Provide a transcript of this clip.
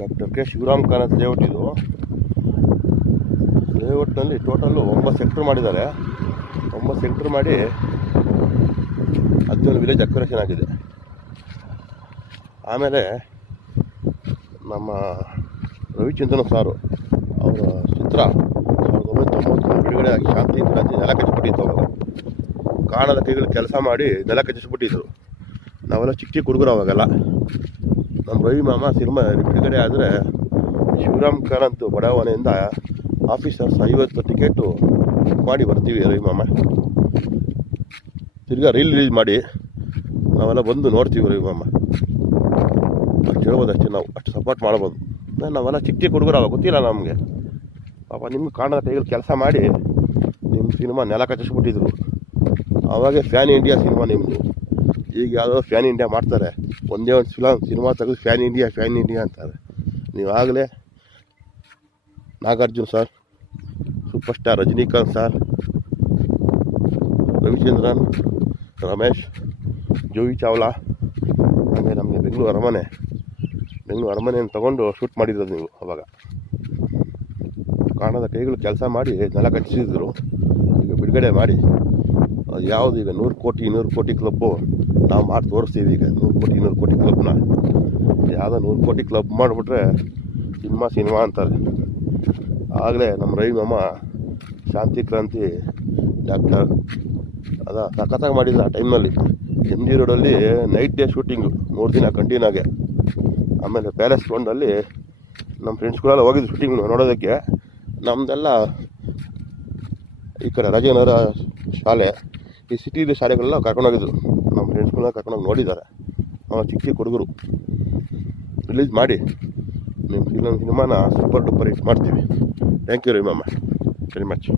Doctor K Shivaram Karanth layout ಇದು. ಲೇಔಟ್ನಲ್ಲಿ total 9 sector ಮಾಡಿದ್ದಾರೆ. 9 sector ಮಾಡಿ 11 ವಿಲೇಜ್ ಅಕ್ಯುರೇಷನ್ ಆಗಿದೆ. ಆಮೇಲೆ ನಮ್ಮ ರವಿಚಂದ್ರನ್ ಸಾರು ಅವರ ಚಿತ್ರ 1990 ಬಿಡುಗಡೆ ಆಗಿ ಶಾಂತಿ ಕ್ರಾಂತಿ ನೆಲ ಕಚ್ಚಿಬಿಟ್ಟಿತ್ತು. ಅವಾಗ ಕಾಣದ ಕೈಗಳು ಕೆಲಸ ಮಾಡಿ ನೆಲ ಕಚ್ಚಿಸ್ಬಿಟ್ಟಿದ್ರು. ನಾವೆಲ್ಲ ಚಿಕ್ಕ ಚಿಕ್ಕ ಹುಡುಗರು ಅವಾಗೆಲ್ಲ. ನಮ್ಮ ರವಿ ಮಾಮ ಸಿನಿಮಾ ಬಿಡುಗಡೆ ಆದರೆ ಶಿವರಾಮ್ ಕಾರಂತ್ ಬಡಾವಣೆಯಿಂದ ಆಫೀಸರ್ಸ್ 50 ಟಿಕೆಟು ಮಾಡಿ ಬರ್ತೀವಿ ರವಿ ಮಾಮ. ತಿರ್ಗಾ ರಿಲೀಸ್ ಮಾಡಿ ನಾವೆಲ್ಲ ಬಂದು ನೋಡ್ತೀವಿ ರವಿ ಮಾಮ. ಅಷ್ಟು ಹೇಳ್ಬೋದು, ಅಷ್ಟೇ. ನಾವು ಅಷ್ಟು ಸಪೋರ್ಟ್ ಮಾಡ್ಬೋದು. ನಾವೆಲ್ಲ ಚಿಕ್ಕ ಚಿಕ್ಕ ಹುಡುಗರು ಅವಾಗ ಗೊತ್ತಿಲ್ಲ ನಮಗೆ. ಪಾಪ ನಿಮ್ಗೆ ಕಾಣದ ಕೈಗಳು ಕೆಲಸ ಮಾಡಿ ನಿಮ್ಮ ಸಿನಿಮಾ ನೆಲ ಕಚ್ಚಿಸ್ಬಿಟ್ಟಿದ್ರು. ಆವಾಗೇ ಫ್ಯಾನ್ ಇಂಡಿಯಾ ಸಿನಿಮಾ ನಿಮ್ಮದು. ಈಗ ಯಾವುದೋ ಫ್ಯಾನ್ ಇಂಡಿಯಾ ಮಾಡ್ತಾರೆ. ಒಂದೇ ಒಂದು ಸಿನಿಮಾ ತೆಗೆದು ಫ್ಯಾನ್ ಇಂಡಿಯಾ ಅಂತಾರೆ. ನೀವಾಗಲೇ Nagarjun sir, super star Rajinikanth sir, Ravichandran, Ramesh, Juhi Chawla, ಆಮೇಲೆ ನಮಗೆ ಬೆಂಗಳೂರು ಅರಮನೆಯನ್ನು ತೊಗೊಂಡು ಶೂಟ್ ಮಾಡಿರೋದು ನೀವು. ಅವಾಗ ಕಾಣದ ಕೈಗಳು ಕೆಲಸ ಮಾಡಿ ನೆಲ ಕಚ್ಚಿಸಿದ್ರು. ಈಗ ಬಿಡುಗಡೆ ಮಾಡಿ ಅದು ಯಾವುದು ಈಗ 100 ಕೋಟಿ 200 ಕೋಟಿ ಕ್ಲಬ್ಬು ನಾವು ಮಾಡಿ ತೋರಿಸ್ತೀವಿ. ಈಗ 100 ಕೋಟಿ 200 ಕೋಟಿ ಕ್ಲಬ್ನ ಯಾವುದೋ 100 ಕೋಟಿ ಕ್ಲಬ್ ಮಾಡಿಬಿಟ್ರೆ ಸಿನಿಮಾ ಅಂತಾರೆ. ಆಗಲೇ ನಮ್ಮ ರವಿ ಮಾಮ ಶಾಂತಿ ಕ್ರಾಂತಿ ಡಾಕ್ಟರ್ ಸಖತ್ತಾಗಿ ಮಾಡಿದ್ರು. ಆ ಟೈಮ್ನಲ್ಲಿ MG ರೋಡಲ್ಲಿ ನೈಟ್ ಡೇ ಶೂಟಿಂಗು 3 ದಿನ ಕಂಟಿನ್ಯೂಗೆ. ಆಮೇಲೆ ಪ್ಯಾಲೇಸ್ ಗ್ರೌಂಡಲ್ಲಿ ನಮ್ಮ ಫ್ರೆಂಡ್ಸ್ಗಳೆಲ್ಲ ಹೋಗಿದ್ದು ಶೂಟಿಂಗ್ ನೋಡೋದಕ್ಕೆ. ನಮ್ಮದೆಲ್ಲ ಈ ಕಡೆ ರಾಜನಗರ ಶಾಲೆ, ಈ ಸಿಟಿಲಿ ಶಾಲೆಗಳೆಲ್ಲ ಕರ್ಕೊಂಡೋಗಿದ್ರು. ನಮ್ಮ ಫ್ರೆಂಡ್ಸ್ಗಳನ್ನ ಕರ್ಕೊಂಡೋಗಿ ನೋಡಿದ್ದಾರೆ. ಚಿಕ್ಕ ಚಿಕ್ಕ ಹುಡುಗರು. ರಿಲೀಸ್ ಮಾಡಿ ನಿಮ್ಮ ಸಿನಿಮಾನ ಸೂಪರ್ ಡೂಪರ್ ಹಿಟ್ ಮಾಡ್ತೀವಿ. ಥ್ಯಾಂಕ್ ಯು ರವಿ ಮಾಮ ವೆರಿ ಮಚ್.